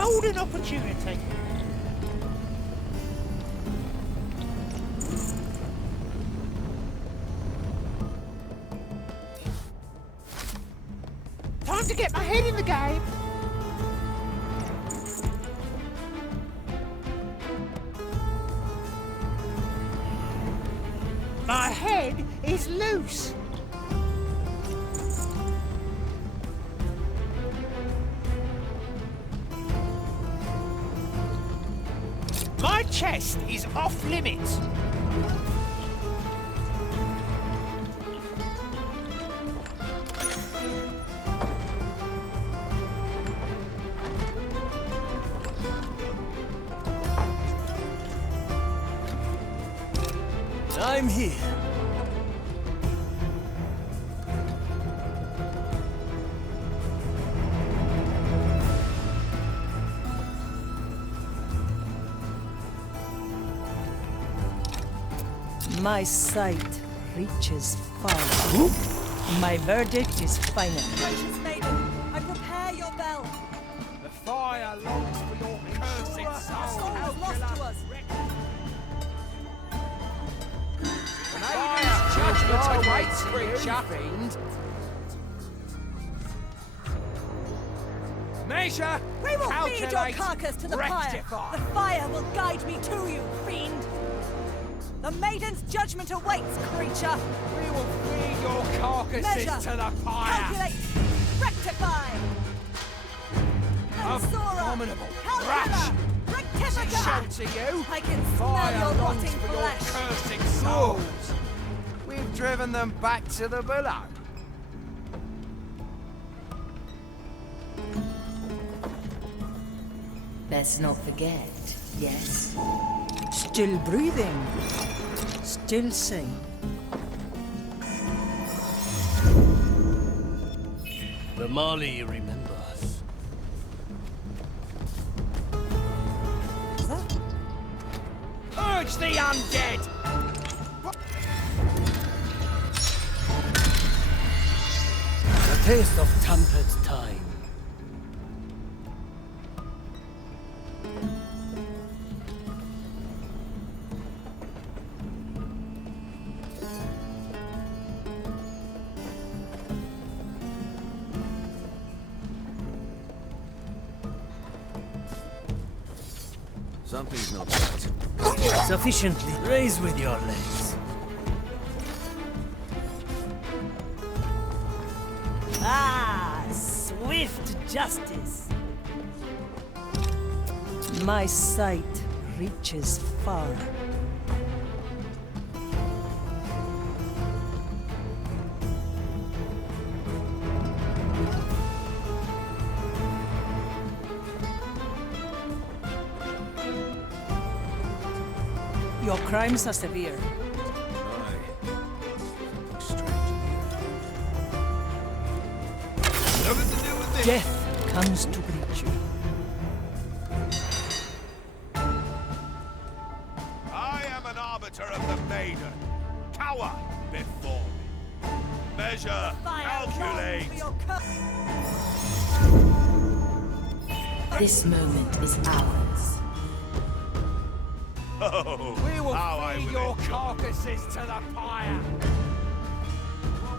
golden opportunity. Time to get my head in the game. My head is loose. My chest is off limits. I'm here. My sight reaches far. My verdict is final. Gracious maiden, I prepare your bell. The fire longs for your cursed Our soul. soul is lost to us. Maiden's judgment awaits, creature. Fiend. Measure, We will feed your calculate, carcass to the rectify. fire. The fire will guide me to you, fiend. The maiden's judgment awaits, creature. We will feed your carcasses Measure, to the fire. calculate, rectify. Mensura, Abominable, calcula, Show rectifica. to you. I can smell Fire your longs rotting for flesh. your cursing souls. We've driven them back to the below. Best not forget, yes? Still breathing. Still sane. The Mali remembers. Urge the undead! A taste of tampered time. Something's not right. Sufficiently. Raise with your legs. Ah, swift justice. My sight reaches far. Your crimes are severe. Aye. Something strange. Nothing to do with this. Death comes to greet you. I am an arbiter of the maiden. Cower before me. Measure, Fire calculate. longs for your cur- This moment is ours. Oh, We will how I feed will your enjoy. carcasses to the fire.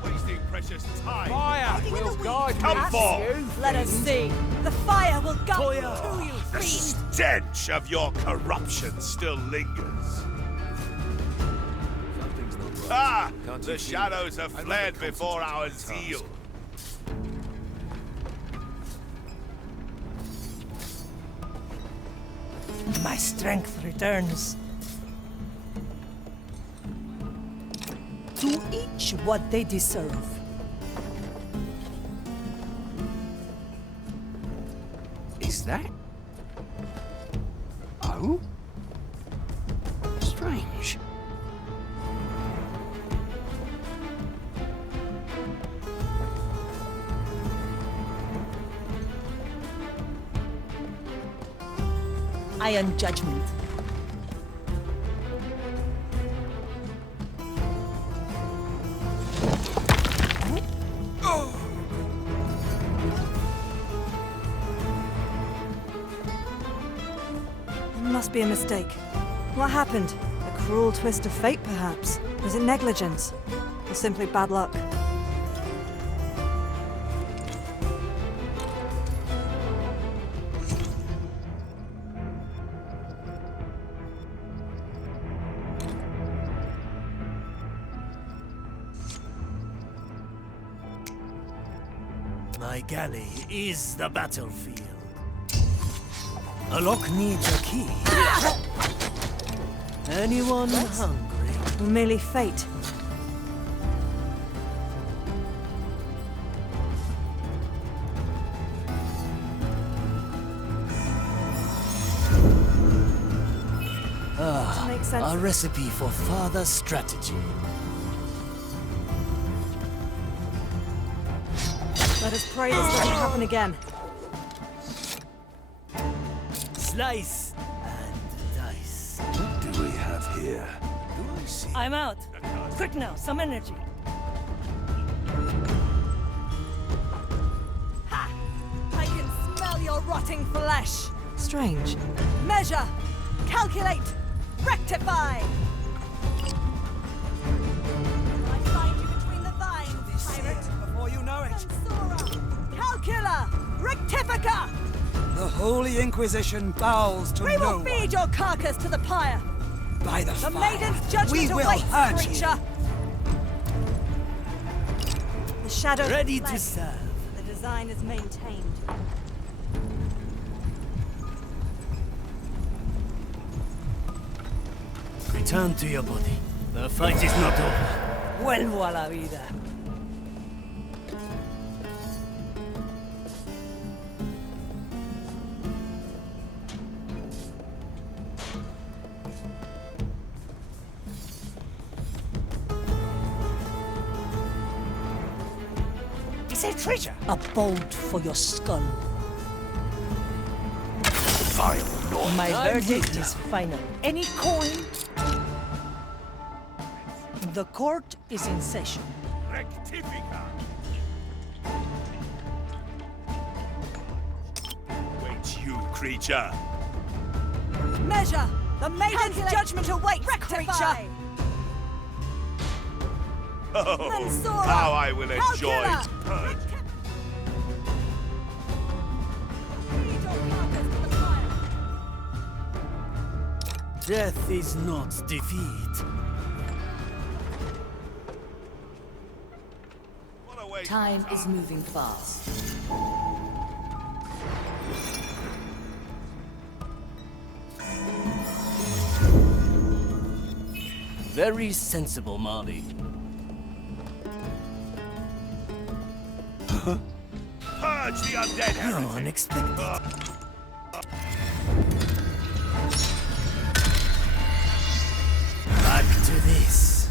We're wasting precious time. Fire will guide Come me forth. to you, Let us fiend. see. The fire will guide Toya. to you, The fiend. stench of your corruption still lingers. Something's not right. Ah, Can't the you see? shadows have I never fled before our concentrate on zeal. My strength returns. To each what they deserve. Is that? Oh? Strange. Iron judgment. must be a mistake. What happened? A cruel twist of fate, perhaps? Was it negligence? Or simply bad luck? My galley is the battlefield. A lock needs a key. Anyone hungry? Or merely fate? Makes sense. A recipe for further strategy. Let us pray this doesn't happen again. Slice and dice. What do we have here? Do I see? I'm out. Quick now, some energy. I can smell your rotting flesh. Strange. Measure, calculate, rectify. I find you between the vines, pirate. Before you know it. Sora, calcula, rectifica. The Holy Inquisition bows to We no will feed your carcass to the pyre. one. By the The fire. maiden's judgment We will awaits, hurt you. creature. The shadow Ready to fled. serve. The design is maintained. Return to your body. The fight is not over. Vuelvo a la vida. Is there treasure? A bolt for your skull. Vile Lord. My I'm verdict here. is final. Any coin? The court is in session. Rectifica. Wait, you creature. Measure, the maiden's judgment awaits, creature. Oh, Mensura, how I will enjoy calcula. it. Purge. Feed your carcass to the pyre. Death is not defeat. What a waste Time of is moving fast. Very sensible, Marley. Purge the undead How heretic. unexpected. Back to this.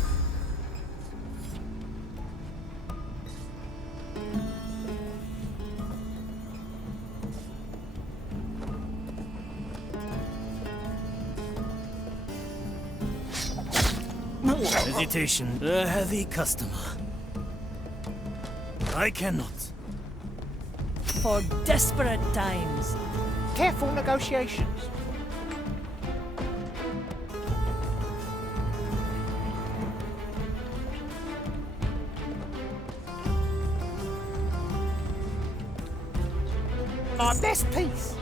Hesitation. A heavy customer. I cannot. For desperate times. Careful negotiations. My best piece.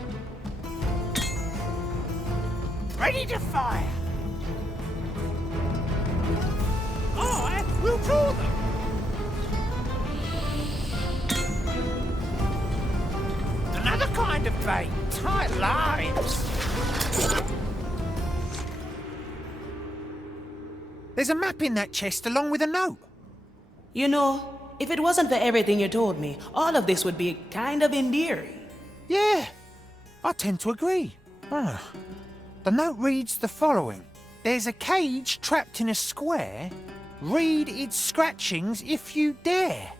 Ready to fire. I will draw them. Another kind of bait. Tight lines. There's a map in that chest along with a note. You know, if it wasn't for everything you told me, all of this would be kind of endearing. Yeah, I tend to agree. The note reads the following. There's a cage trapped in a square. Read its scratchings if you dare.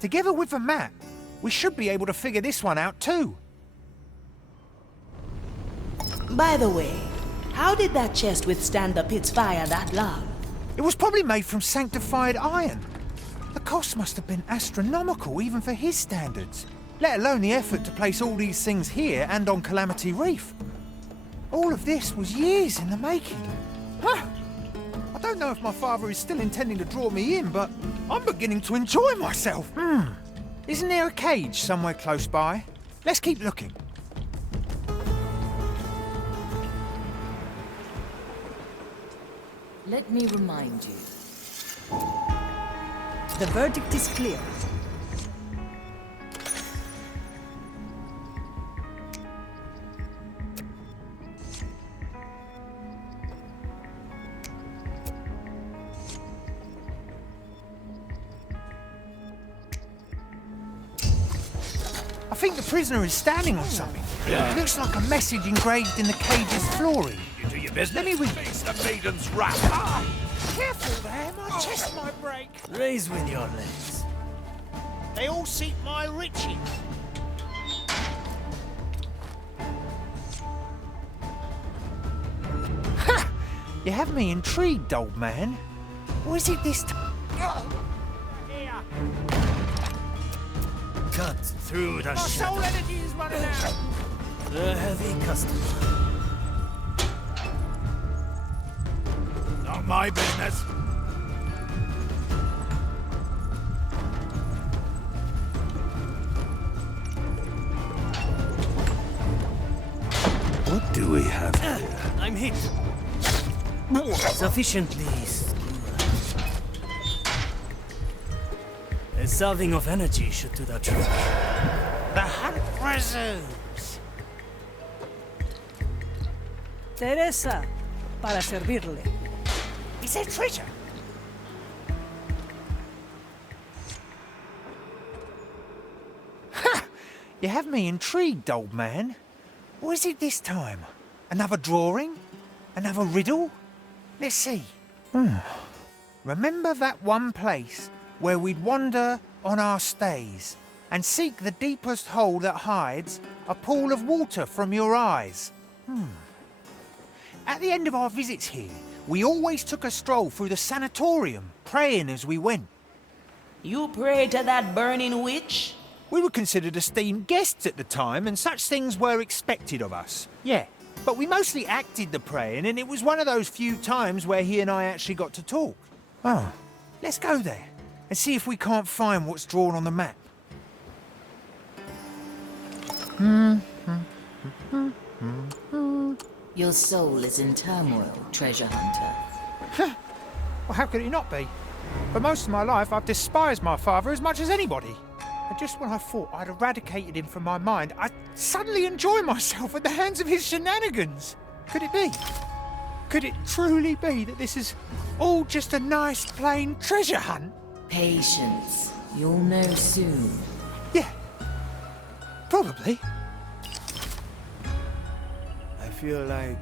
Together with the map, we should be able to figure this one out too. By the way, how did that chest withstand the pit's fire that long? It was probably made from sanctified iron. The cost must have been astronomical even for his standards, let alone the effort to place all these things here and on Calamity Reef. All of this was years in the making. Huh. I don't know if my father is still intending to draw me in, but I'm beginning to enjoy myself. Isn't there a cage somewhere close by? Let's keep looking. Let me remind you. The verdict is clear. I think the prisoner is standing on something. It looks like a message engraved in the cage's flooring. You do your business. Let me read. Face the maiden's wrath. Ah, careful there, my chest might break. Raise with your legs. They all seek my riches. Ha! You have me intrigued, old man. Or is it this time? Cut through the My soul shadow. energy is running out. The heavy customer. Not my business. What do we have here? I'm hit. Sufficiently skewed. A serving of energy should do the trick. The hunt resumes. Teresa, para servirle. Is there treasure? Ha! You have me intrigued, old man. Or is it this time? Another drawing? Another riddle? Let's see. Remember that one place where we'd wander on our stays and seek the deepest hole that hides a pool of water from your eyes? At the end of our visits here, we always took a stroll through the sanatorium, praying as we went. You pray to that burning witch? We were considered esteemed guests at the time, and such things were expected of us. Yeah, but we mostly acted the praying, and it was one of those few times where he and I actually got to talk. Oh, let's go there and see if we can't find what's drawn on the map. Your soul is in turmoil, treasure hunter. Well, how could it not be? For most of my life, I've despised my father as much as anybody. And just when I thought I'd eradicated him from my mind, I suddenly enjoy myself at the hands of his shenanigans. Could it be? Could it truly be that this is all just a nice, plain treasure hunt? Patience. You'll know soon. Yeah. Probably. I feel like...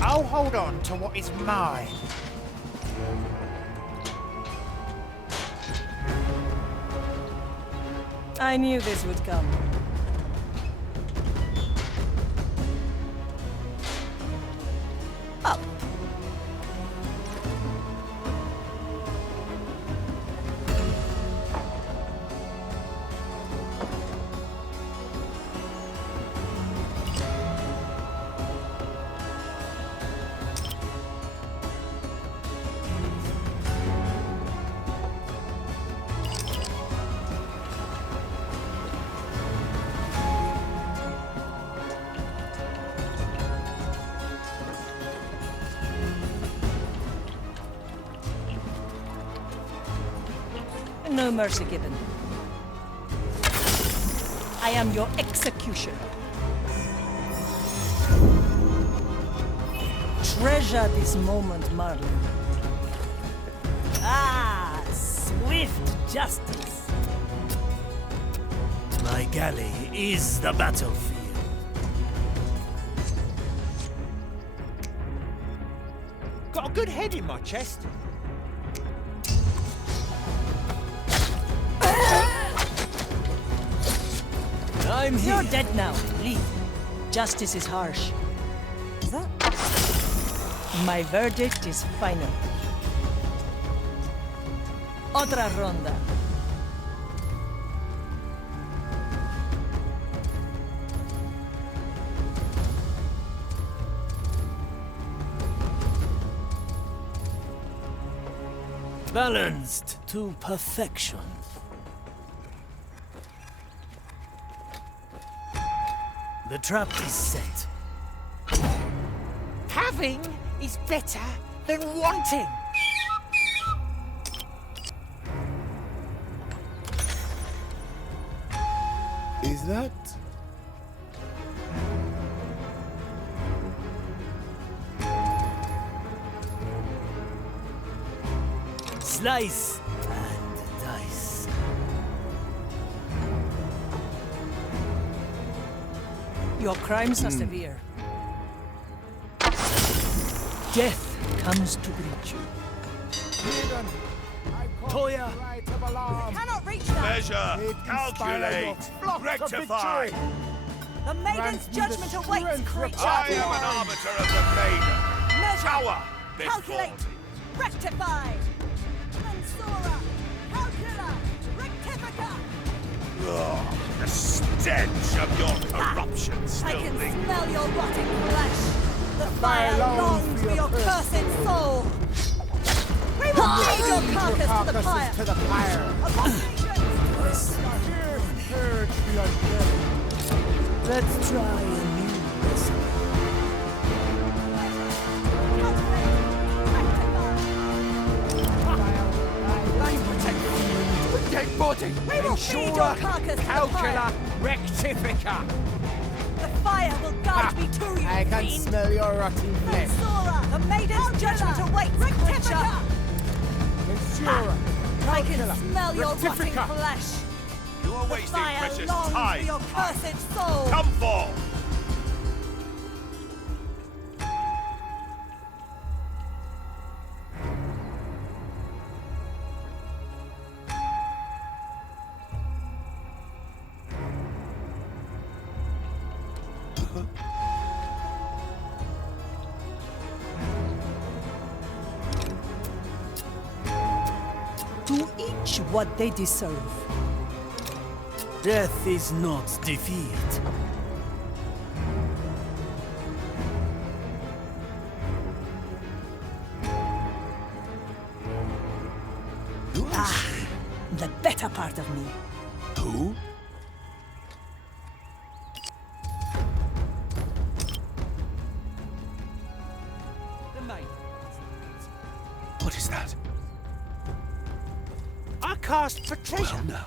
I'll hold on to what is mine. I knew this would come. Up. No mercy given. I am your executioner. Treasure this moment, Marlin. Ah, swift justice. My galley is the battlefield. Got a good head in my chest. I'm here. You're dead now. Leave. Justice is harsh. My verdict is final. Otra ronda. Balanced to perfection. The trap is set. Having is better than wanting. Is that? Slice and dice. Your crimes are severe. Death comes to greet you. Toya! Cannot reach that! Measure, calculate, rectify. The Maiden's judgment awaits, creature! I am an arbiter of the maiden. Measure! Power before Calculate! me. Rectify! Mensura! Calcula! Rectifica! Ugh, the stench of your corruption I still can lingers. smell your rotting flesh! The fire longs for your cursed soul! We will feed your carcass to the fire! Abominations! Let's try a new recipe. Dead body! We will feed your carcass to the fire! Rectifica! The fire will guide me to you, I can fiend! smell your rotting flesh. Mensura! The Maiden's judgment awaits, creature! Mensura! I can smell your rotting Rectifica. flesh! You are The wasting fire precious longs for time. your cursed soul! Come forth! To each what they deserve. Death is not defeat. The better part of me. Who? What is that? I cast for treasure. No.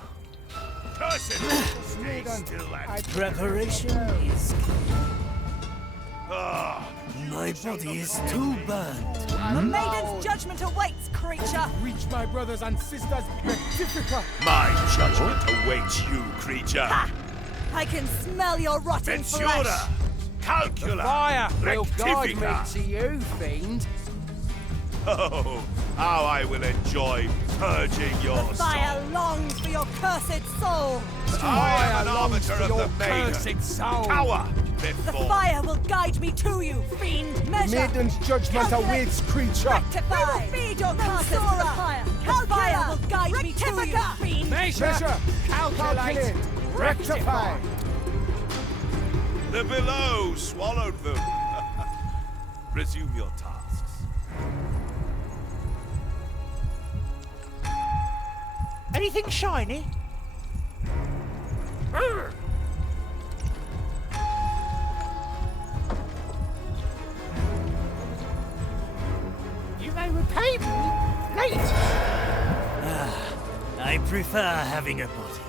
Curse it! Stay still and... Preparation is key. Ah, My body is too burned. The Maiden's judgment awaits, creature! Reach my brothers and sisters, Rectifica! my judgment awaits you, creature. I can smell your rotting Mensura! flesh! Calcula! Fire will guide me Rectifica! to you, fiend! Oh, how I will enjoy purging your Fire soul. longs for your cursed soul! I am an longs arbiter for of your the maiden. cursed soul. Cower The before. fire will guide me to you, fiend! Measure! Maiden's judgment Calculate. awaits, creature! Rectify! We will feed your carcass to the fire! The fire will guide me to you, fiend! Measure! Calculate! Rectify! The below swallowed them. Resume your tasks. Anything shiny? You may repay me later. I prefer having a body.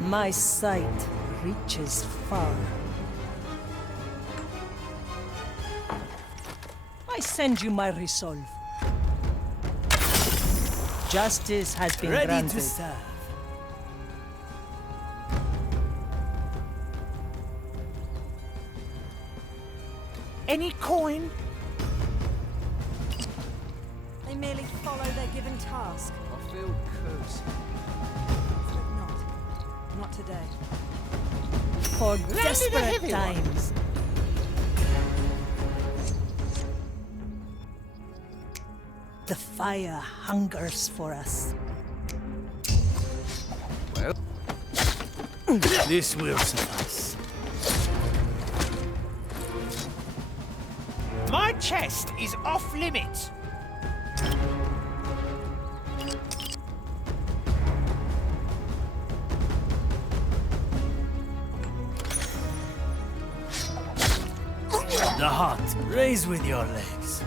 My sight reaches far. I send you my resolve. Justice has been Ready granted. to serve. Any coin? They merely follow their given task. I feel cursed. But not today. For a desperate heavy one. times. The fire hungers for us. Well, This will suffice. My chest is off limits. The heart. Raise with your legs.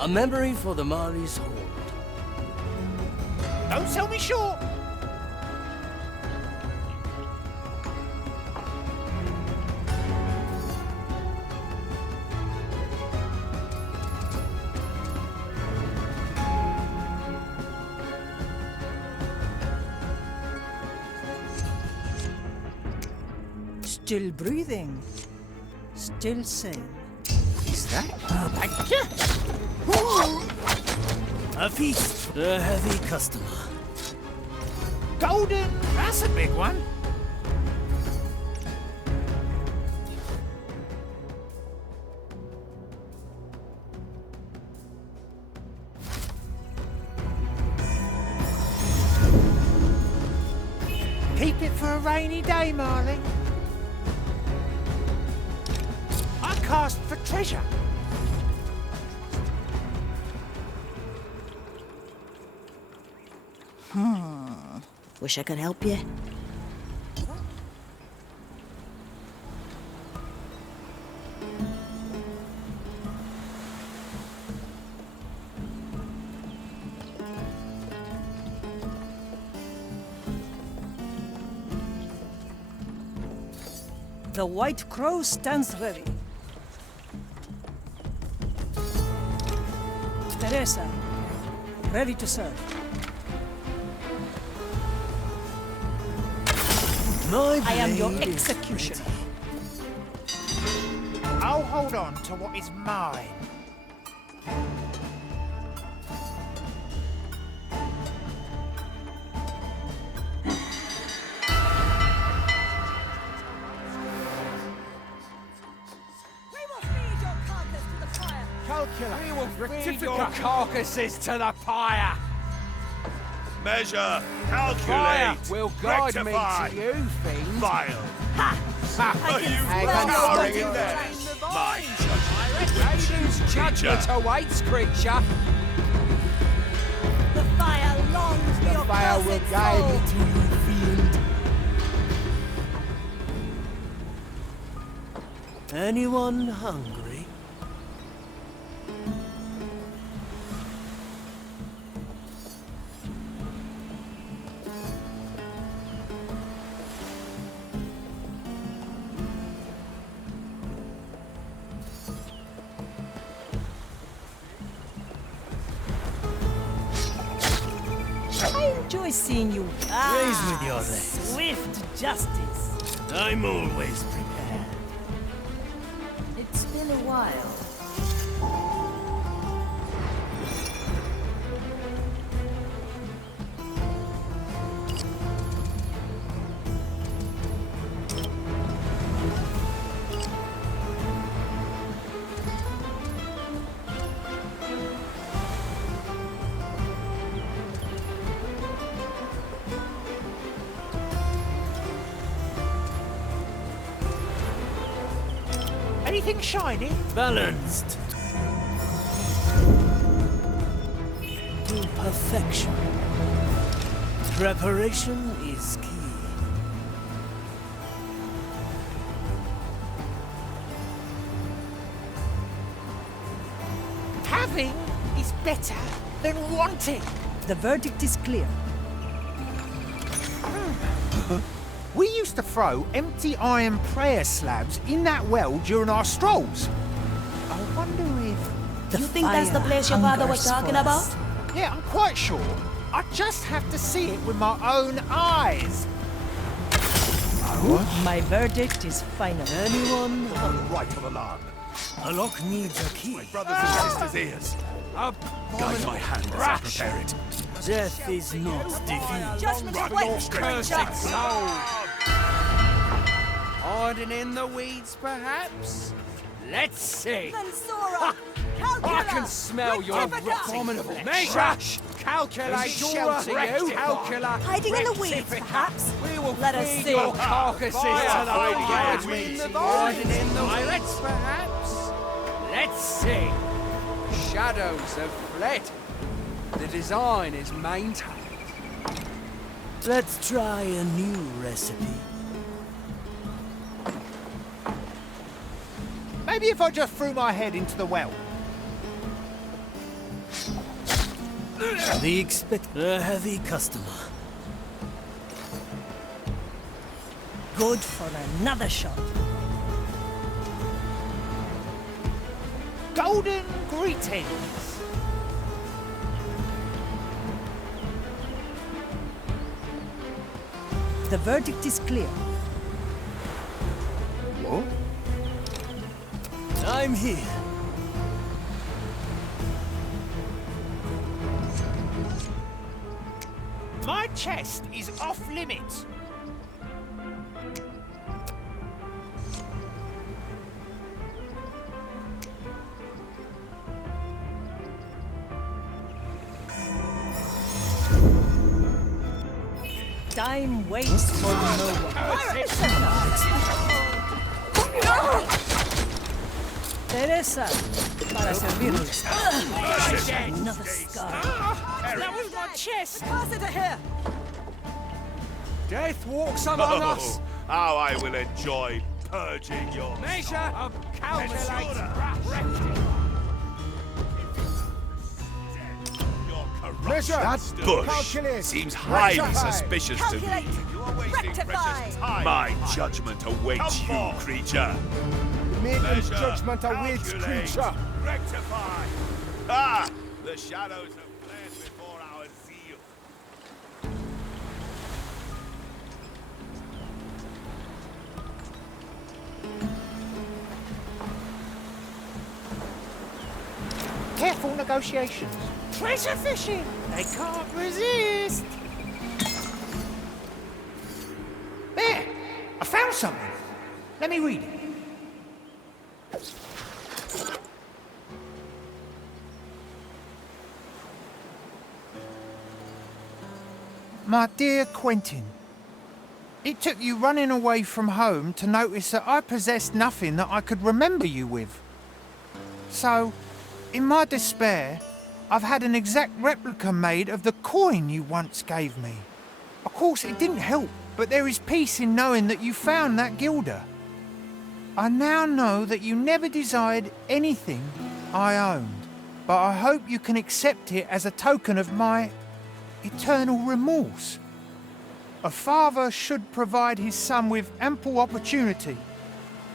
A memory for the Mari's hold. Don't sell me short. Still breathing. Still sane. is that? Thank you. A feast. A heavy customer. Golden. That's a big one. Keep it for a rainy day, Marley. I cast for treasure. Wish I could help you. The White Crow stands ready. Teresa, ready to serve. My I am your blade is executioner. I'll hold on to what is mine. We will feed your carcass to the fire. We will feed your carcasses to the fire. Measure, Fire calculate, will guide rectify, me to you, fiend. vile. Ha! Are you Hang on, cowering you're there? drain the My vines. Raiden's judgment Creature. awaits, creature. The fire longs for your Fire will cursed guide soul. me to you, fiend. Anyone hungry? I enjoy seeing you. Raise with your legs. Swift justice. I'm always prepared. It's been a while. Anything shiny? Balanced. To perfection. Preparation is key. Having is better than wanting. The verdict is clear. We used to throw empty iron prayer slabs in that well during our strolls. I wonder if... The You think that's the fire place your father was hungers talking for about? us. Yeah, I'm quite sure. I just have to see it with my own eyes. My verdict is final. On the right of alarm. A lock needs a key. Brothers and sisters' ears. Guide my hand as I prepare it. Death is not defeat. Judgment awaits, Cursed creature! soul! Hiding in the weeds, perhaps? Let's see. Mensura! I Calcula! can smell your Rectifica! abominable trash. Calculate, shelter you. Calculate. Hiding in the weeds, perhaps? We will Let us feed see. your carcasses to the Hiding between in the the hiding in the weeds, perhaps? Let's see. Shadows have fled. The design is maintained. Let's try a new recipe. Maybe if I just threw my head into the well. The expect a heavy customer. Good for another shot. Golden greetings. The verdict is clear. What? I'm here. My chest is off limits. Time waits for no one. Teresa, para servirles. Another scar. That was my chest. Pass it to here! Death walks among us. Oh, how I will enjoy purging your Measure of calculate. That bush seems highly suspicious to me. Calculate! You are wasting Rectify! precious time. My judgment awaits you, creature. Maiden's judgment awaits, creature. Rectify! Ah! The shadows have fled before our zeal. Careful negotiations. Treasure fishing. They can't resist. There. I found something. Let me read it. My dear Quentin, it took you running away from home to notice that I possessed nothing that I could remember you with. So, in my despair, I've had an exact replica made of the coin you once gave me. Of course, it didn't help, but there is peace in knowing that you found that guilder. I now know that you never desired anything I owned, but I hope you can accept it as a token of my eternal remorse. A father should provide his son with ample opportunity,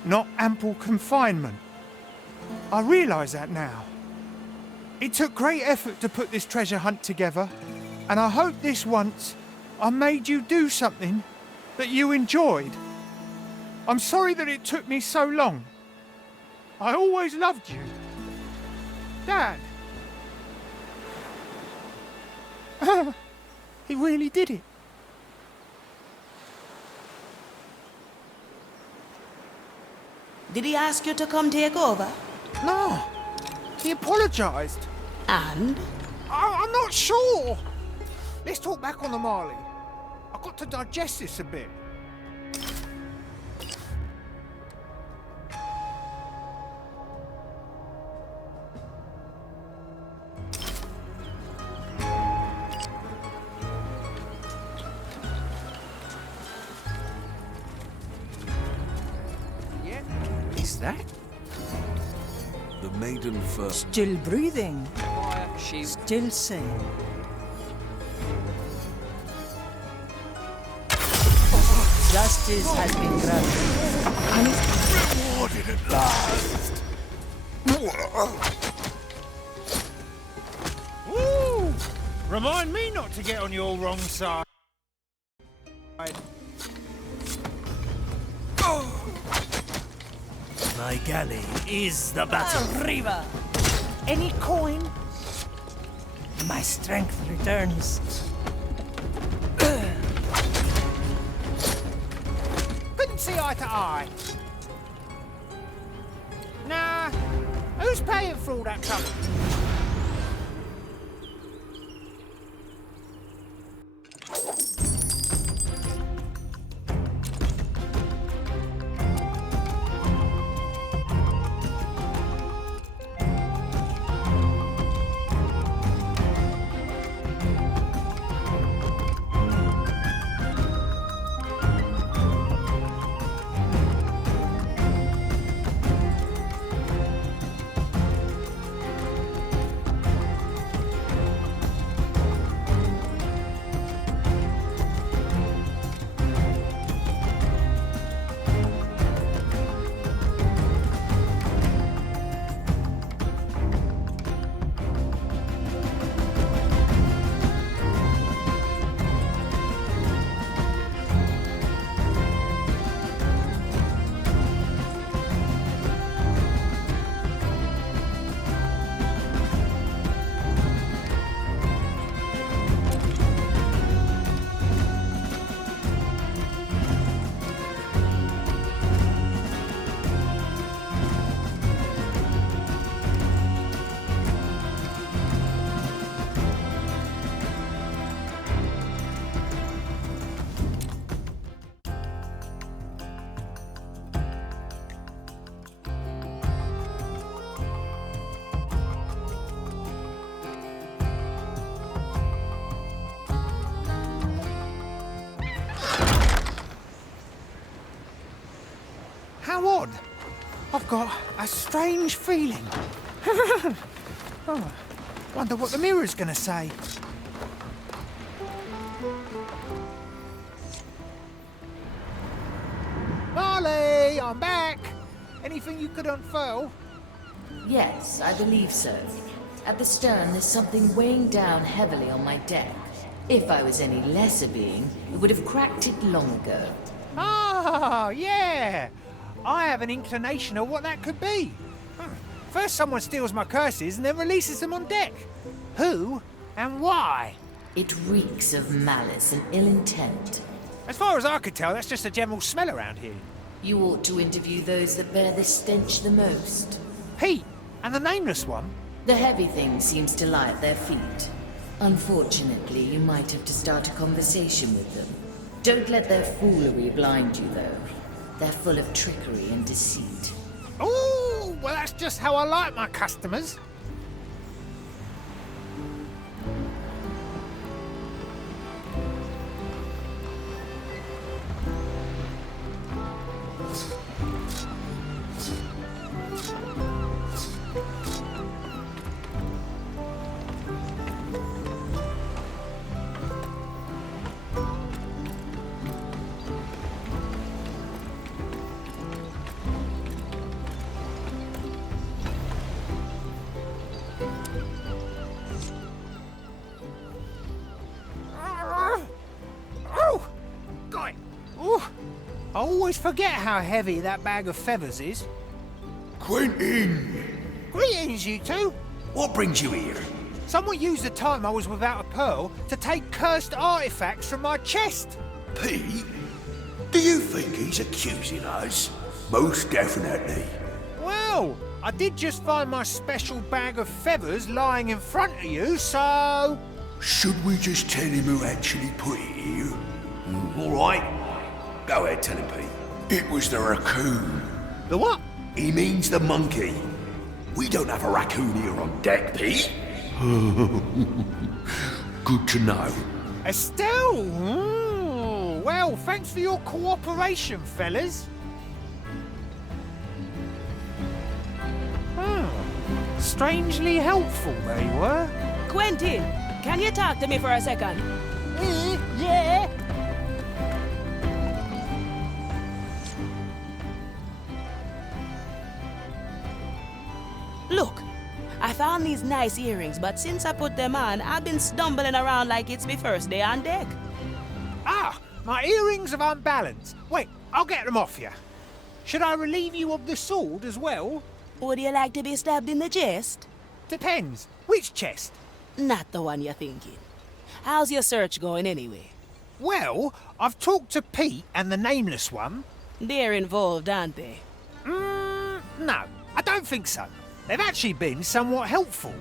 not ample confinement. I realise that now. It took great effort to put this treasure hunt together, and I hope this once I made you do something that you enjoyed. I'm sorry that it took me so long. I always loved you. Dad. He really did it. Did he ask you to come take over? No. He apologised. And? I'm not sure. Let's talk back on the Marley. I've got to digest this a bit. Yeah, is that? The maiden first. Still breathing, Quiet, she still sane. Justice has been granted. Rewarded at last! Woo! Remind me not to get on your wrong side. My galley is the battle. Arriba! Any coin? My strength returns. Couldn't see eye to eye. Nah. Who's paying for all that trouble? How odd. I've got a strange feeling. Oh, wonder what the mirror's gonna say. Marley, I'm back. Anything you could unfurl? Yes, I believe so. At the stern, there's something weighing down heavily on my deck. If I was any lesser being, it would have cracked it long ago. Ah, yeah. I have an inclination of what that could be. First someone steals my curses and then releases them on deck. Who and why? It reeks of malice and ill intent. As far as I could tell, that's just a general smell around here. You ought to interview those that bear this stench the most. Pete, and the nameless one? The heavy thing seems to lie at their feet. Unfortunately, you might have to start a conversation with them. Don't let their foolery blind you, though. They're full of trickery and deceit. Ooh, well, that's just how I like my customers. I always forget how heavy that bag of feathers is. Quentin! Greetings, you two. What brings you here? Someone used the time I was without a pearl to take cursed artifacts from my chest. Pete? Do you think he's accusing us? Most definitely. Well, I did just find my special bag of feathers lying in front of you, so... Should we just tell him who actually put it here? All right. Go ahead, tell him, Pete. It was the raccoon. The what? He means the monkey. We don't have a raccoon here on deck, Pete. Good to know. Estelle? Ooh, well, thanks for your cooperation, fellas. strangely helpful they were. Quentin, can you talk to me for a second? Yeah? Look, I found these nice earrings, but since I put them on, I've been stumbling around like it's my first day on deck. Ah, my earrings have unbalanced. Wait, I'll get them off you. Should I relieve you of the sword as well? Would you like to be stabbed in the chest? Depends. Which chest? Not the one you're thinking. How's your search going anyway? Well, I've talked to Pete and the Nameless one. They're involved, aren't they? No, I don't think so. They've actually been somewhat helpful.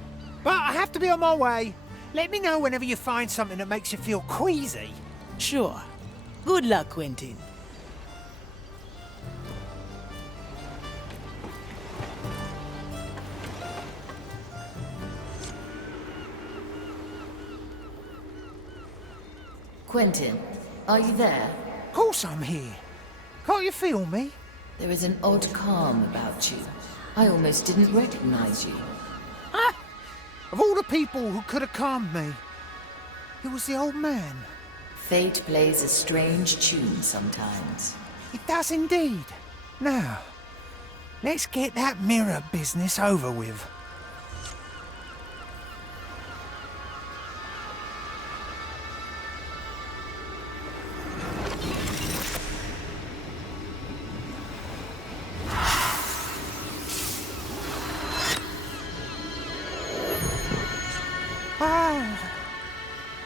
But I have to be on my way. Let me know whenever you find something that makes you feel queasy. Sure. Good luck, Quentin. Quentin, are you there? Of course I'm here. Can't you feel me? There is an odd calm about you. I almost didn't recognize you. Ah! Of all the people who could have calmed me, it was the old man. Fate plays a strange tune sometimes. It does indeed. Now, let's get that mirror business over with.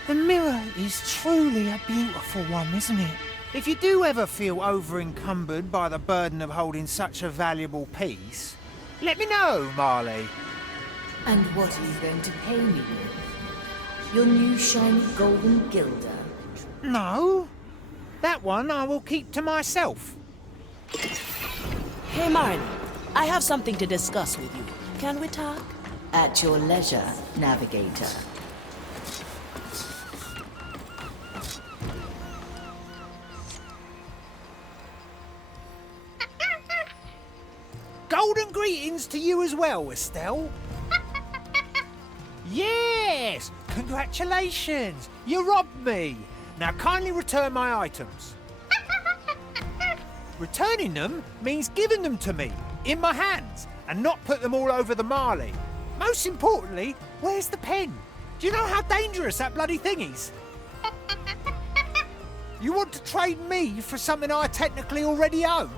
The mirror is truly a beautiful one, isn't it? If you do ever feel over-encumbered by the burden of holding such a valuable piece, let me know, Marley. And what are you going to pay me with? Your new shiny golden gilder? No. That one I will keep to myself. Hey, Marley. I have something to discuss with you. Can we talk? At your leisure, navigator. Golden greetings to you as well, Estelle. Yes! Congratulations! You robbed me! Now kindly return my items. Returning them means giving them to me, in my hands, and not put them all over the Marley. Most importantly, where's the pen? Do you know how dangerous that bloody thing is? You want to trade me for something I technically already own?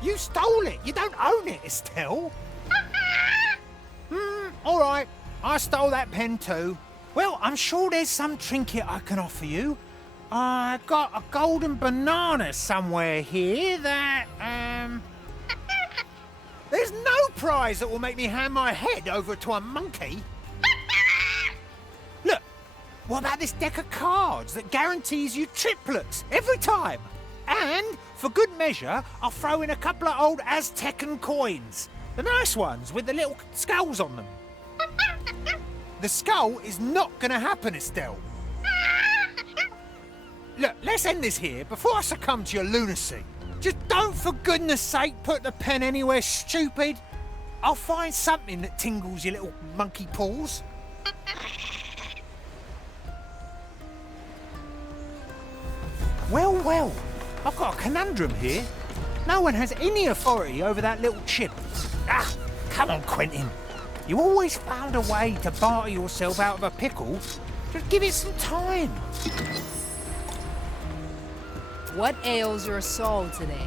You stole it! You don't own it, Estelle! Alright. I stole that pen too. Well, I'm sure there's some trinket I can offer you. I got a golden banana somewhere here that, There's no prize that will make me hand my head over to a monkey. Look, what about this deck of cards that guarantees you triplets every time? And, for good measure, I'll throw in a couple of old Aztecan coins. The nice ones with the little skulls on them. The skull is not going to happen, Estelle. Look, let's end this here before I succumb to your lunacy. Just don't, for goodness sake, put the pen anywhere stupid. I'll find something that tingles your little monkey paws. Well, well, I've got a conundrum here. No one has any authority over that little chip. Ah, come on, Quentin. You always found a way to barter yourself out of a pickle. Just give it some time. What ails your soul today?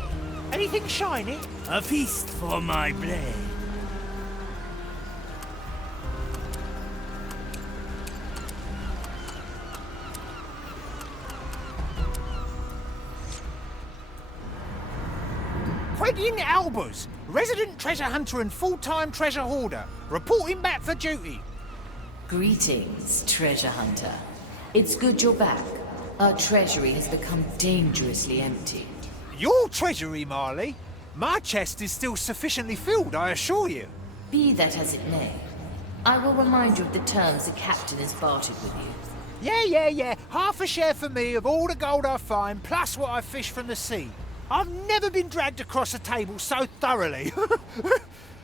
Anything shiny? A feast for my blade. Quentin Albers, resident treasure hunter and full-time treasure hoarder, reporting back for duty. Greetings, treasure hunter. It's good you're back. Our treasury has become dangerously empty. Your treasury, Marley? My chest is still sufficiently filled, I assure you. Be that as it may, I will remind you of the terms the captain has bartered with you. Yeah. Half a share for me of all the gold I find, plus what I fish from the sea. I've never been dragged across a table so thoroughly.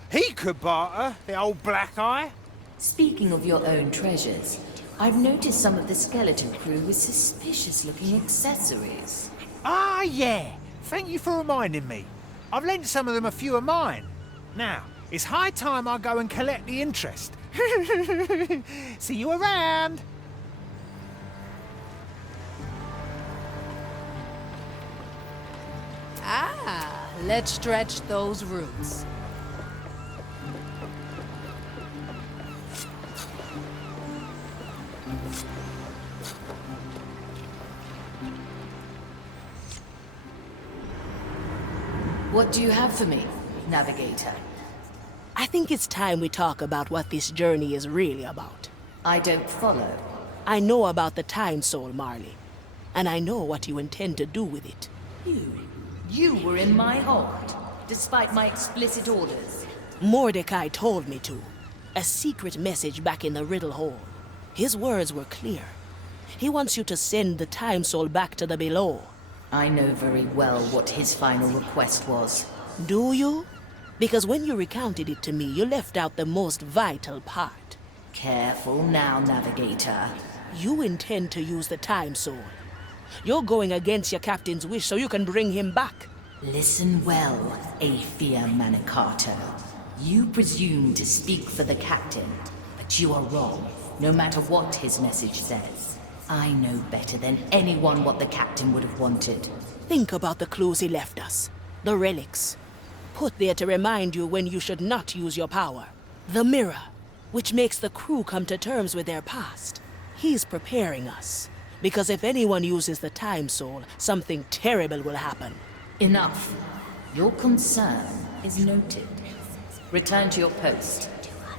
He could barter, the old black eye. Speaking of your own treasures, I've noticed some of the skeleton crew with suspicious-looking accessories. Ah, yeah. Thank you for reminding me. I've lent some of them a few of mine. Now, it's high time I go and collect the interest. See you around. Ah, let's stretch those roots. What do you have for me, Navigator? I think it's time we talk about what this journey is really about. I don't follow. I know about the Time Soul, Marley. And I know what you intend to do with it. You were in my hold, despite my explicit orders. Mordecai told me to. A secret message back in the Riddle Hole. His words were clear. He wants you to send the Time Soul back to the below. I know very well what his final request was. Do you? Because when you recounted it to me, you left out the most vital part. Careful now, Navigator. You intend to use the Time Soul. You're going against your captain's wish so you can bring him back. Listen well, Aethia Manicato. You presume to speak for the captain, but you are wrong, no matter what his message says. I know better than anyone what the captain would have wanted. Think about the clues he left us. The relics. Put there to remind you when you should not use your power. The mirror, which makes the crew come to terms with their past. He's preparing us. Because if anyone uses the Time Soul, something terrible will happen. Enough. Your concern is noted. Return to your post,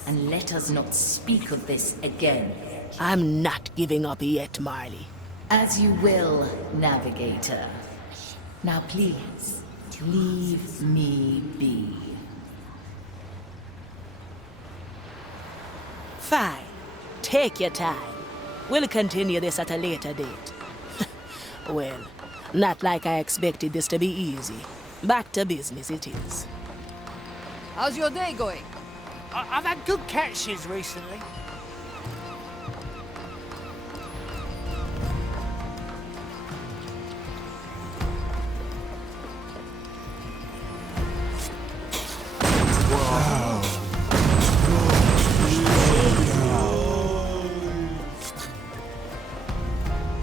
and let us not speak of this again. I'm not giving up yet, Marley. As you will, Navigator. Now please, leave me be. Fine. Take your time. We'll continue this at a later date. Well, not like I expected this to be easy. Back to business it is. How's your day going? I've had good catches recently.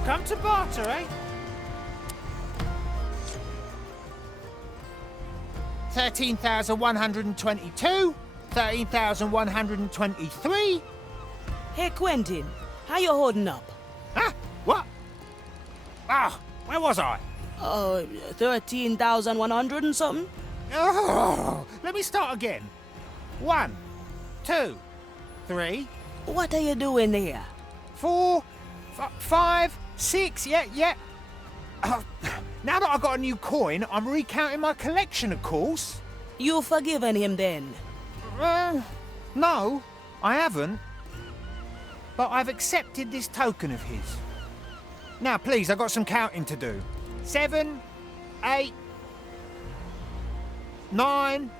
Come to barter, eh? 13,122, 13,123. Hey, Quentin, how you holding up? Huh? What? Ah, where was I? 13,100 and something? Oh, let me start again. 1, 2, 3, What are you doing there? 4, 5, 6, yeah. Now that I've got a new coin, I'm recounting my collection, of course. You forgiven him then? No, I haven't. But I've accepted this token of his. Now, please, I've got some counting to do. 7, 8, 9,